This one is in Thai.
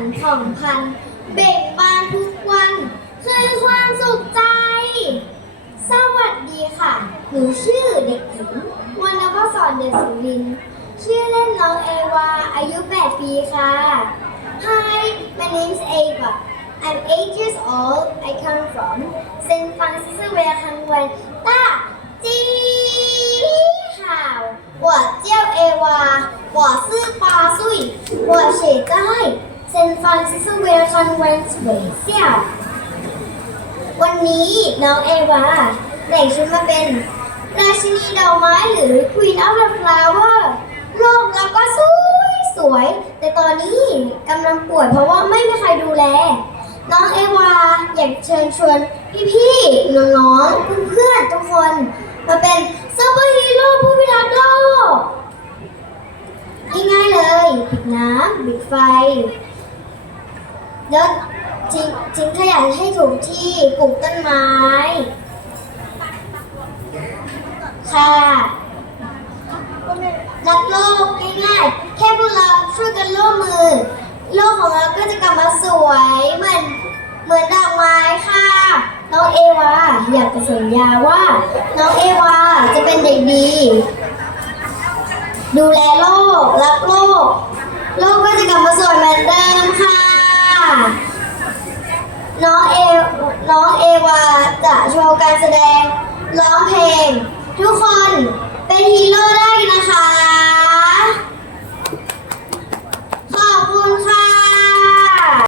นผ่องพัน เบ่งบานทุกวัน คือความสุขใจ สวัสดีค่ะ หนูชื่อเด็กหญิงวรรณพศรเดชสุรินทร์ชื่อเล่นน้องเอวา อายุ 8 ปีค่ะ Hi my name is Ava I'm 8 years old I come from St. Francis Xavier Convent 大จี好我叫 Ava 我是 八岁我写在 St. Francis Xavier Convent 学校 วันนี้น้องเอวาแต่งชุดมาเป็นราชินีดอกไม้หรือ Queen of the Flower โลกแล้วก็สวยสวยๆแต่ตอนนี้กำลังป่วยเพราะว่าไม่มีใครดูแล น้องเอวาอยากเชิญชวนพี่ๆ น้องๆ เพื่อนๆ ทุกคน น ปิดน้ำปิดไฟแล้วทิ้งทิ้งขยะให้ถูกที่ปลูกต้นไม้ ค่ะรักโลกง่ายๆแค่พวกเราช่วยกันร่วมมือ โลกของเราก็จะกลับมาสวยเหมือนเหมือนดอกไม้ค่ะ น้องเอวาอยากจะสัญญาว่า น้องเอวาจะเป็นเด็กดี ดูแลโลก รักโลก โลกก็จะกลับมาสวยเหมือนเดิมค่ะ น้องเอน้องเอวาจะโชว์การแสดงร้องเพลง ทุกคน